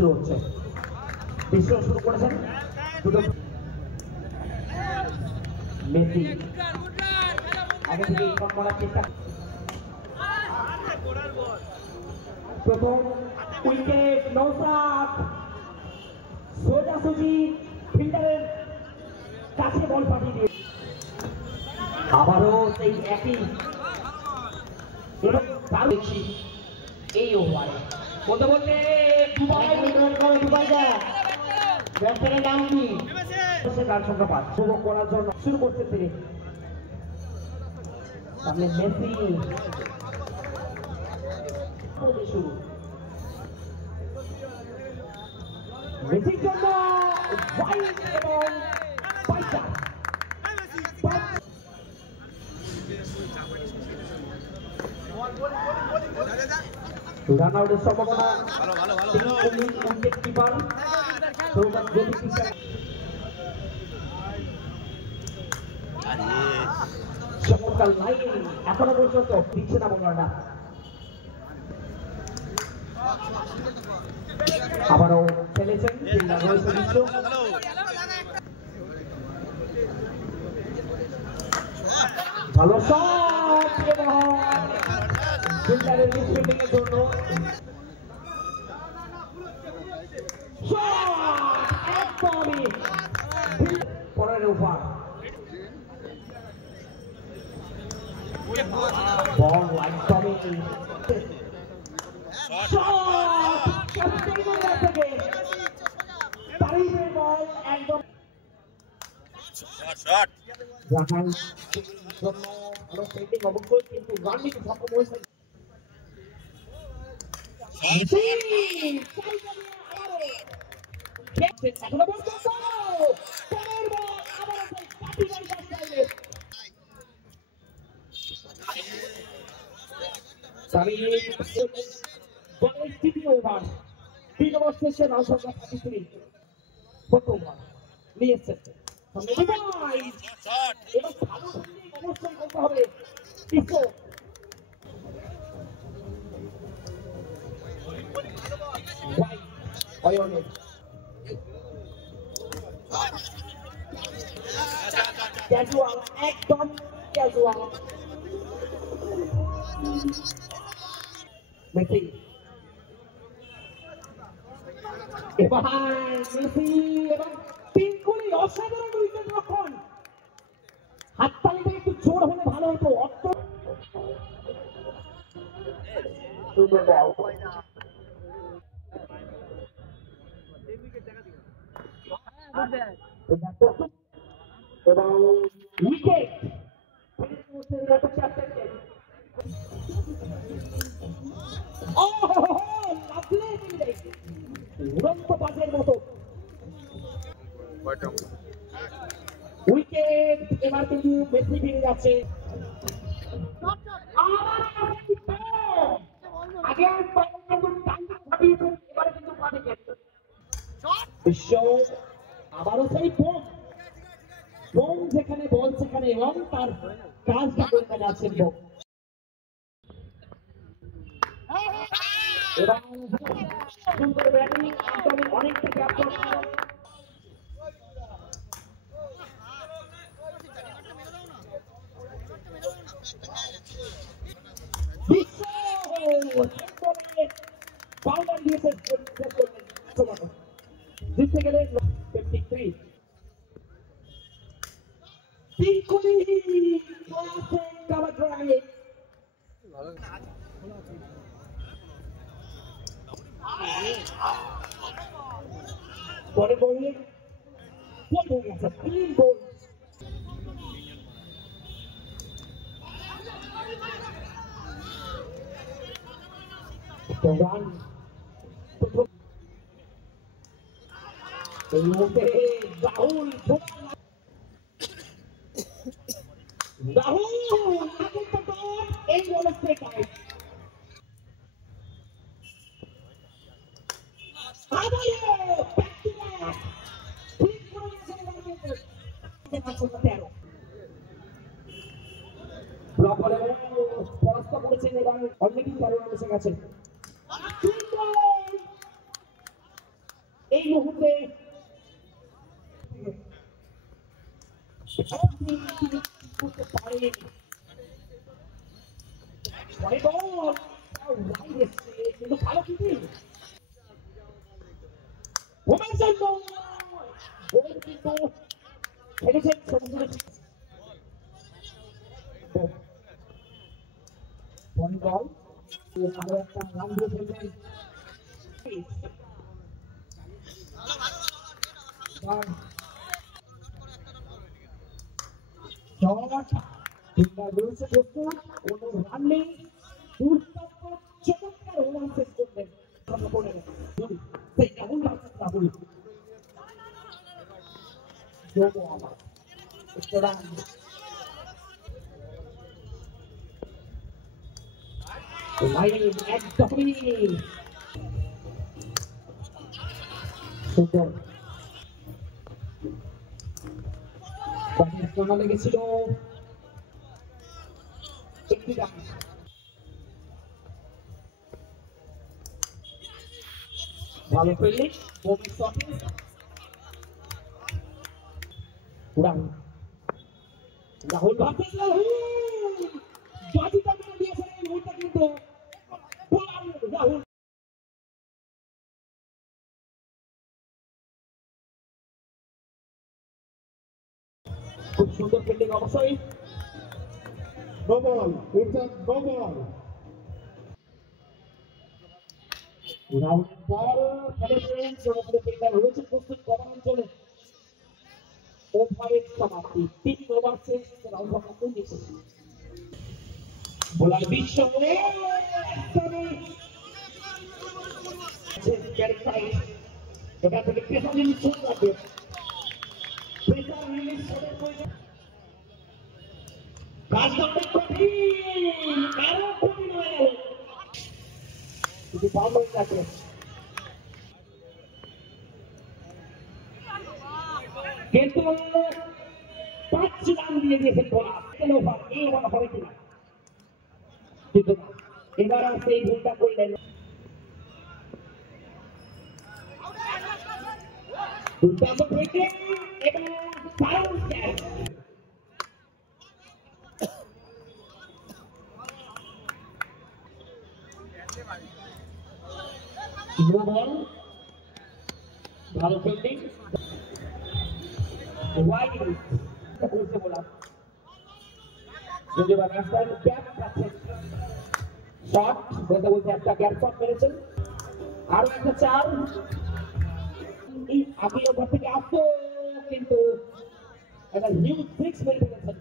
শুরু হচ্ছে। বিশ্ব শুরু করেছেন দুটো মেসি আগে থেকে কম করার চেষ্টা। প্রথম উইকেট নৌসাদ সোজাসুজি ফিল্ডারের কাছে বল পাঠিয়ে দিয়ে আবারও সেই একই এই ওভারে বলতে বলতে ব্যাটসম্যানের নাম কি কার সংখ্যা 5 শুরু করার জন্য শুরু করছেন তিনি। সামনে মেসি শুরু মেসির জন্য ওয়াইড এবং পয়সা রান আউটের সম্ভাবনা। উইকেট কিপার চমৎকার লাইন এখনো পর্যন্ত দিচ্ছে না বোলাররা। আবারও খেলেছেন ভালো শট এবং ফিল্ডারের মিসফিল্ডিং এর জন্য একদমই পরের ওভার বল একদমই তারিফের বল একদম অবশ্যই কিন্তু রান নিতে সক্ষম হয়েছে। তৃতীয় ওভার 3 ওভার শেষে রান সংখ্যা 33 প্রথম ওভার নিয়ে এসেছে। অবশ্যই করতে হবে ক্যাজুয়াল একদম ক্যাজুয়াল। মেসি এবার মেসি এবং পিঙ্কুলি অসাধারণ উইকেট রক্ষণ। হাততালিটা একটু জোর হলে ভালো হতো। এবং উইকেট উড়ন্ত বাজের মতো উইকেট। এবার কিন্তু মেসি ফিরে যাচ্ছে। আগে বিশ্ব আবারও সেই বোম যেখানে বল সেখানে এবং তার কাজটা করে যাচ্ছেন বোম। এবং সুন্দর ব্যাটিং একদমই অনেকটা গ্যাপ বাউন্ডারি দিয়েছে জিততে গেলে 53 পিঙ্কুলি কভার ড্রাইভ পরে বলে 3 গোল। রান এই মুহূর্তে রাহুল এই বলে পরাস্ত করেছেন এবং অলরেডি 13 রান এসে গেছে। মুহূর্তে করতে পারেন পরে বল রাইট এসছে কিন্তু ভালো কিন্তু ওমেন্সের বল কিন্তু খেলেছেন সমুদ্র বল আরো একটা রান দিয়ে ফেলবেন রান নেই চমৎকার ওভার শেষ করলেন সেই রাহুল রাহুল একদমই সুন্দর শোনা লেগেছিল একটি রান ভালো ফেললে রাহুল ভার্সেস রাহুল বাজিটা মেরে দিয়েছেন এই মুহূর্তে কিন্তু রাহুল খুব সুন্দর ফিল্ডিং অবশ্যই নো বল এটা নো বল রাহুল বল খেলেছেন সমগ্র ফিল্ডার রয়েছে প্রস্তুত করা অঞ্চলে ওভারের সমাপ্তি 3 ওভার শেষ রাহুল সংখ্যা 19 বোলার বিশ্ব এখান থেকে পেশা জিনিস শুরু রাখবে পেশা রিলিজ কাজটা অনেক কঠিন আরো কঠিন হয়ে গেল কিন্তু ভালো হয়ে যাচ্ছে কিন্তু 5 রান দিয়ে দিয়েছেন বোলার ওভার এই ওভার হবে কিনা কিন্তু এবার আর সেই ভুলটা করলেন দুর্দান্ত ফিল্ডিং এবং দারুণ ক্যাচ নো বল ভালো ফিল্ডিং ওয়াইড করতে বলা যদি বা রাস্তার গ্যাপ পাচ্ছেন শট বলতে বলতে একটা গ্যাপ শট মেরেছেন আরো একটা 4 এই আগে ওভার থেকে আসতো কিন্তু একটা হিউজ সিক্স মেরে ফেলেছেন